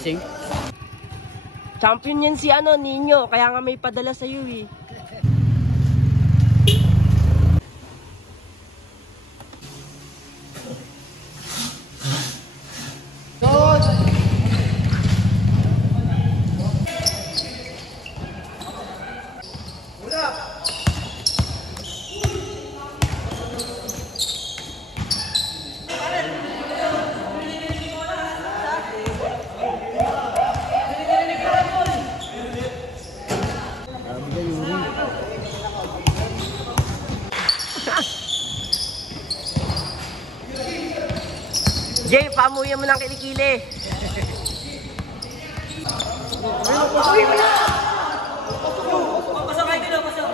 gising. Champion yan si ano, Nino. Kaya nga may padala sa'yo eh. Jay, pamuya mo ng kilikili. Uy, wala! Pasok kayo na, pasok.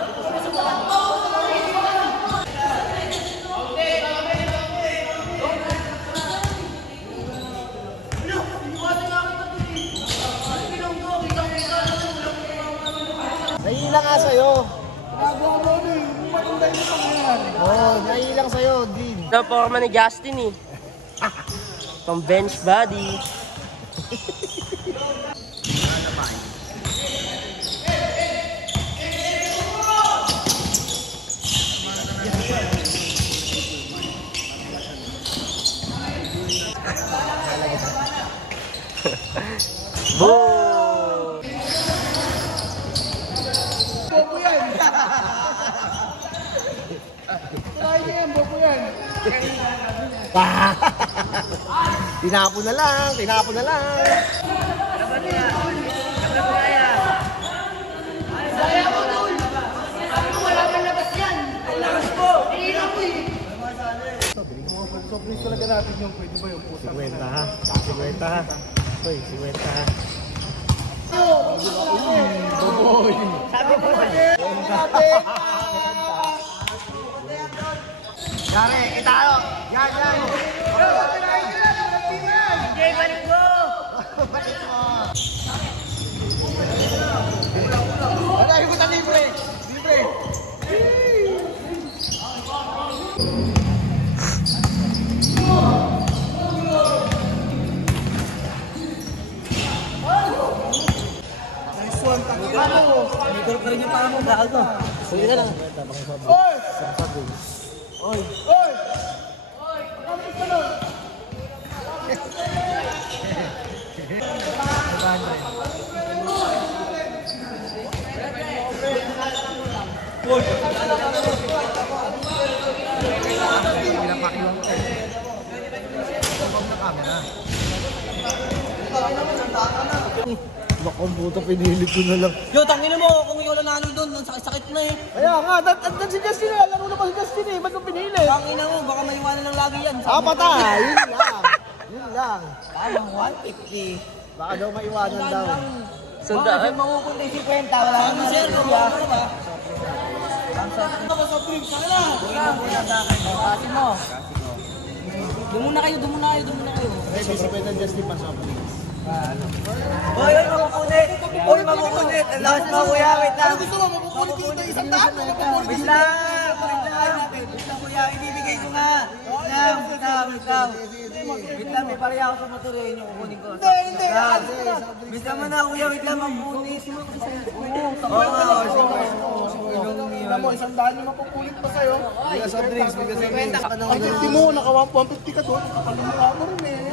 Naiilang nga sa'yo. Oo, naiilang sa'yo, Din. Ito forma ni Justin eh. Pang bench body. Boom! Bobo yan! Try niya yan, bobo yan! Tinapo na lang, tinapo na lang. Dapat niya. Dapat kaya. Saya mo doon. Sabi ko wala kang labas yan. Ang lakas ko. Hihirap ko eh. Sobrang talaga natin yung pwede ba yung puta? 50 ha. 50 ha. Hoy, 50 ha. Boboy. Sabi ko sabi. Yari, kita ako. Yan, yan. Jay, balik mo! Balik mo. Wala, ikutan libre. Libre. Nice one, takira mo. Dito pa rin yung paa mo, gahal to. Sige na lang. Oy! Oy! Oy! Oy! Kapit ka nun! Uy! Pinapakilong ko. Kapag na camera. Bakong buto, pinili ko na lang. Yo, tangin mo, kung ikaw lang nanalo doon, sakit-sakit na eh. Kaya nga, dan si Justin eh. Laro na ba si Justin eh? Ba't mo pinili? Tangin mo, baka maiwanan lang lagi yan. Patay! Yun lang. Yun lang. Tama, 150. Baka daw maiwanan daw. Sundaan. Makukunti si Kwenta, wala kang masyado. Ako sa brief, saka na. Kasi mo. Doon muna kayo. Ready si Kwenta Justin pa sa amin. Hoy, makukunit. Hoy, makukunit. Ang lakas mo, kuya. Wait lang. Gusto mo, mapukulit dito isang daan. Wait lang, kuya. Ibibigay ko nga. Wait lang, may pareha ako sa motor eh. Yung kukunin ko. Hindi. Wait lang mo na, kuya. Wait lang, makukunit. Tingnan mo, isang daan yung mapukulit pa sa'yo. Bigas of drinks. Ang 50 mo, naka 150 ka doon. Nakalimukha mo rin eh.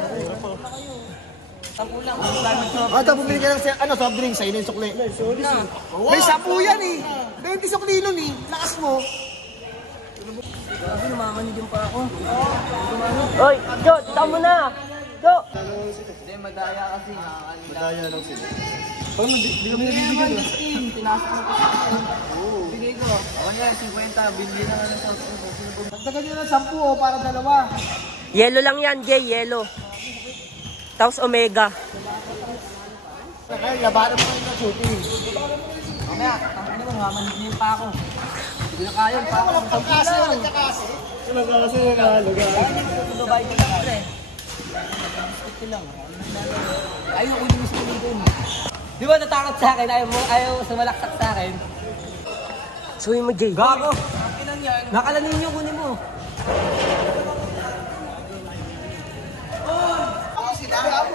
Tapos bumili ka ng soft drinks sa'yo na yung sukli. May 10 yan eh. 20 sukli nun eh. Lakas mo. Sabi, namamanig yung pa ako. Oy, Jo, tama mo na! Jo! Hindi, madaya kasi. Madaya lang sila. Parang di kami nabibigyan na. Tinasok mo kasi. Bigay ko. Ako niya, 50. Bili na nga ng sauce. Dagdagan nyo ng 10 para dalawa. Yellow lang yan, Jay, yellow. Tapos omega. Kaya labanan mo kayo ng shooting. Mamaya, tangin mo, mamanig pa ako. Hindi na kaya pa ako. Walang pangkasi, walang kakasi. Walang kakasi yung nalaga. Dubai ko lang, pre. Ito lang. Ayaw ko yung gusto dun. Di ba natakot sa akin? Ayaw sumalaksak sa akin. Suwi mo, Jay. Gago! Nakalanin nyo, kunin mo. Ako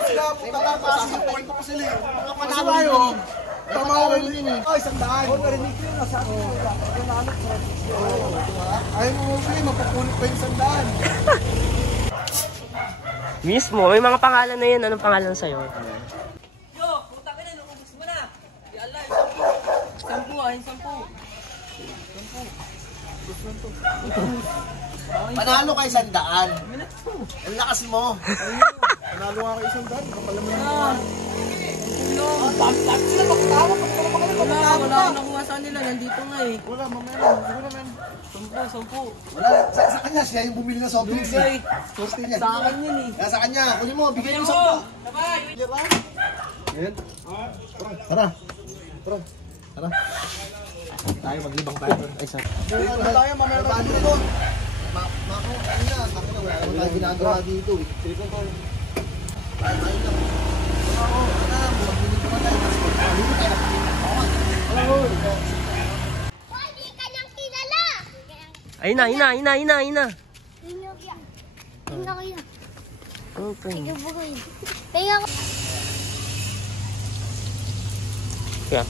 sila. Sasapain ko pa sila eh. Mga panalo yun. Tamarin din eh. Ay, sandaan. Oo, narinig ko yun. Nasabi ko. Ayaw mo mabili, mapupulit pa yung sandaan. Mismo, may mga pangalan na yun. Anong pangalan sa'yo? Yo, puta ka na, nung mo na. Di Allah, 10 Panalo kay sandaan. Ang lakas mo. Panalo nga kay sandaan. Kapal naman naman. Sila magtawa. Wala akong nakuha sa nila, nandito nga eh. Wala, mamaya lang. Siguro naman. 10. Wala, sa kanya. Siya yung bumili ng soft drinks eh. Sorte niya. Sa akin yun eh. Sa kanya. Kunin mo, bigay mo 10. Ayan. Tara. Tara. Tayo, maglibang tayo. Ay, sa tayo, mamaya tayo dito. Mako, ano na, tako na, wala tayo ginagawa dito eh. Tayo lang. Mako, magbili ko na tayo. Magbili tayo. Hindi ka niyang kilala! Ayun na. Tingnan ko yun. Okay. Tingnan ko. Yeah.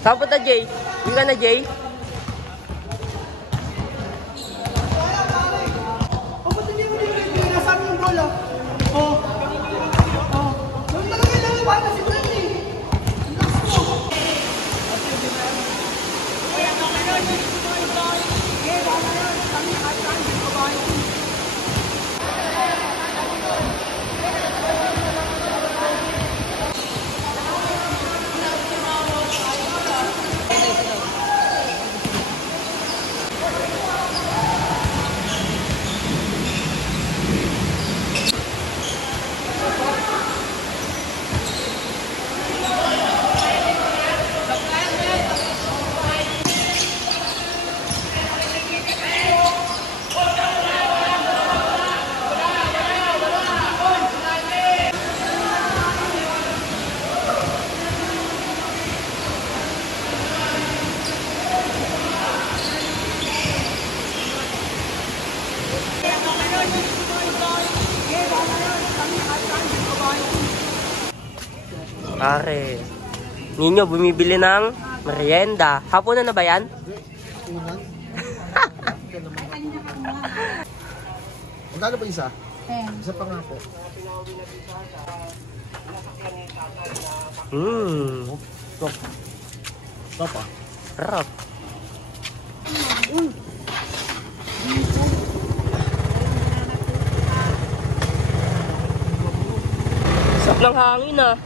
Saan punta, Jay? Hindi ka na, Jay? Pare, ninyo bumibili ng merienda. Hapunan na ba yan? Magkano ba isa? Isa pa nga po. Stop ah. Sarap. Sarap ng hangin ah.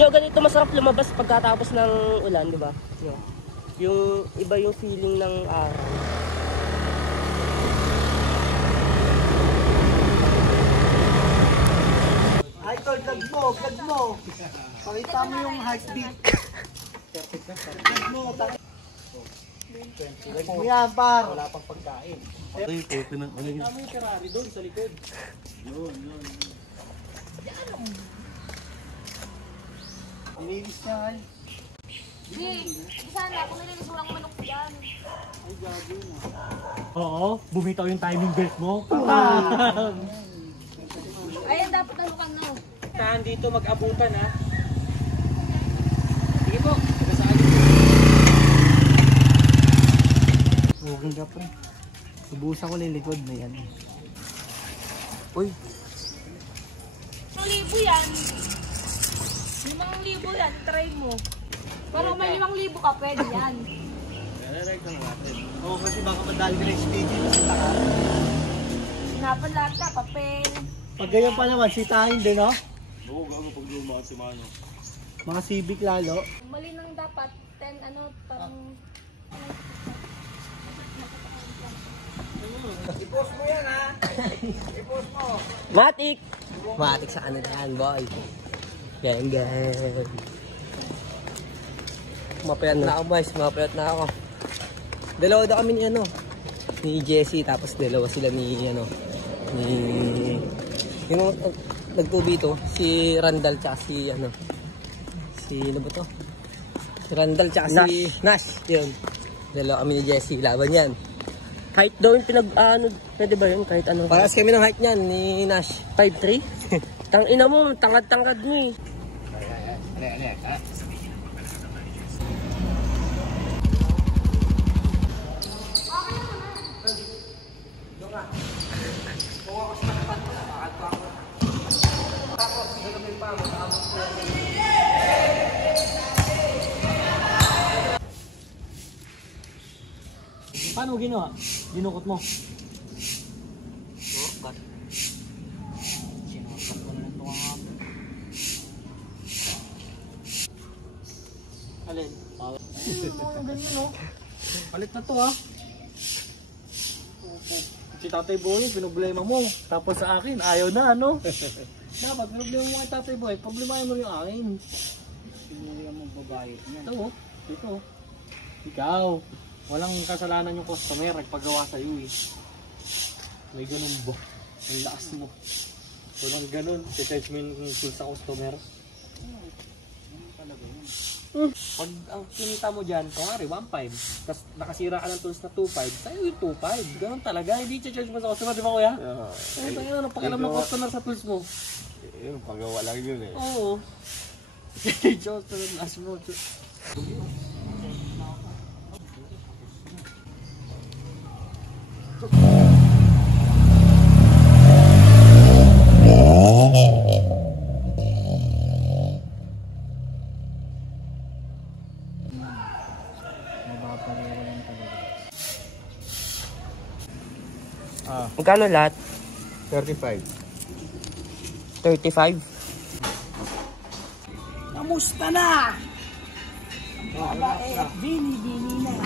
Nyo, ganito masarap lumabas pagkatapos ng ulan, di ba? Nyo. Yung iba yung feeling ng araw. Ay, tol, vlog mo. Pakita mo yung heartbeat. Vlog mo, yan, par. Wala pang pagkain. Ito yung kote ng ulan yun. Tama yung Ferrari doon sa likod. Yun. Nililis niya ay. Sana, kung nililis walang manok dyan. Oo, bumitaw yung timing belt mo. Ayun, dapat nalukan na. Tahan dito, mag-abutan ha. Sige po. Okay ka pre. Subusan ko lang likod na yan. Uy, 5,000 yan. 5,000 yan, try mo. Pero may 5,000 ka, pwede yan. Oo, kasi baka madali ka na yung speedy. Kasi taka. Sinapan lahat na, papel. Pag ganyan pa naman, sitahin din, no? Oo, gago pag lumakas si Mano. Mga civic lalo. Mali nang dapat, 10 parang... I-post mo yan ha. I-post mo. matik! Matik sa kanila yan, boy. Gang. Mapayat na ako, boys. Mapayat na ako. Dalawa daw kami ni Jessie, tapos dalawa sila ni yung nagtubi to, si Randall tsaka si ano ba to? Si Randall tsaka si Nash, yun. Dalawa kami ni Jessie, laban yan. Height daw yung pwede ba yun? Kahit anong Parehas kami ng height niyan ni Nash. 5'3"? Tangina mo, tangad-tangad mo eh. Paano ginawa? Dinukot mo? Shortcut. Sinurkat ko na lang ito nga. Alin? Ganyan no? Palit na to ha. Si Tatay Boy, pinoblema mo. Tapos sa akin, ayaw na ano. Dapat, pinoblema mo kay Tatay Boy. Problemahin mo yung akin. Pinuli mo babae. Ito, ito. Ikaw. Walang kasalanan yung customer. Nagpagawa sa'yo eh. May ganun ba? Ang lakas mo. Walang ganun. I-charge mo yung tools sa customer. Pag ang kinita mo dyan, kumari 1.5, tapos nakasira ka ng tools na 2.5, sa'yo yung 2.5. Ganun talaga, hindi i-charge mo sa customer, di ba kuya? Ano pakialam ng customer sa tools mo? Yun, pagawa lang yun eh. Oo. I-charge mo ng last mo. Magkano lahat? 35. 35? Kamusta na? Babae at bini-bini na.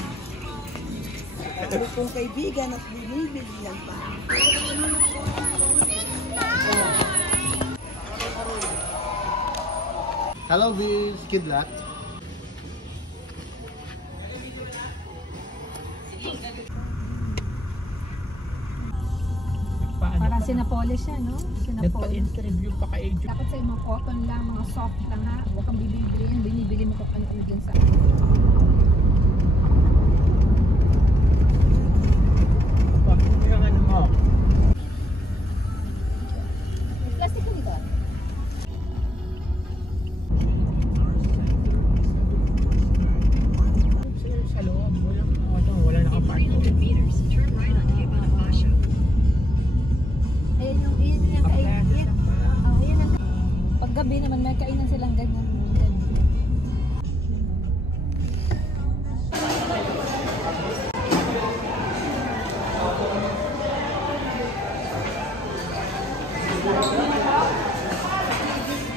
Ano kong kaibigan at binibilihan pa. Hello, this Kidlat. Parang sinapolis siya, no? Sinapolis. Nagpa-interview pa kay Adrian. Dapat sa mga cotton lang, mga soft lang ha. Huwag kang bibili yan. Binibili mo kung ano dyan sa... Plastic ko dito. Sa loob, wala nakapark. Ayun yung kainan. Oh, ayun ang... Paggabi naman may kainan silang ganyan.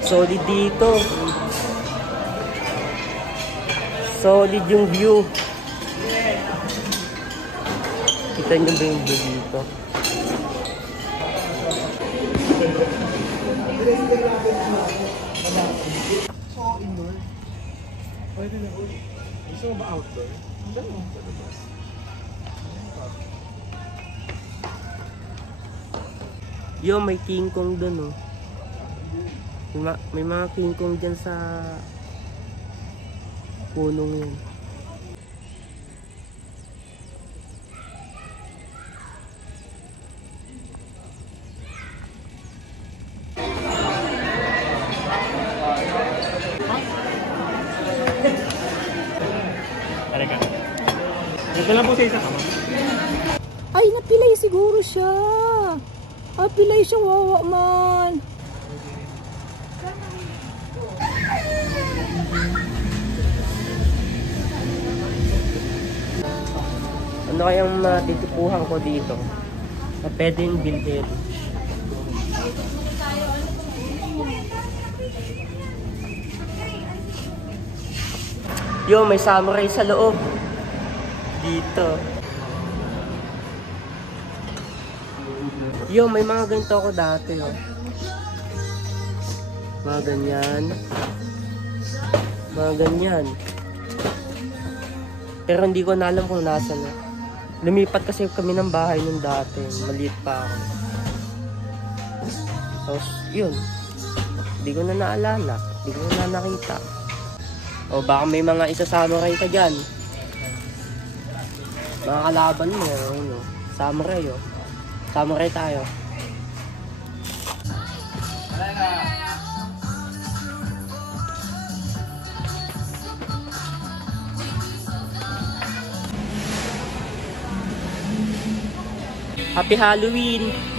Solid dito. Solid yung view. Kita nyo ba yung view dito? Pwede na ulit. Gusto mo ba outdoor? Ang mo sa labas. Yo, may King Kong dun oh. May mga King Kong dyan sa punong yun. Halika. Ito lang po sa isa kama. Ay, napilay siguro siya. Ay, pilay siya, wawa man. Ano kayang matitipuhan ko dito na pwedeng bilhin? Yo, may samurai sa loob. Dito. Yo, may mga ganito ako dati oh. Mga ganyan. Mga ganyan. Pero hindi ko na alam kung nasa na. Lumipat kasi kami ng bahay nung dati. Maliit pa ako. Tapos, yun. Hindi ko na naalala. Hindi ko na nakita. O baka may mga isa-samurai ka dyan. Mga kalaban mo. Ano, samurai o. Samurai tayo. Happy Halloween!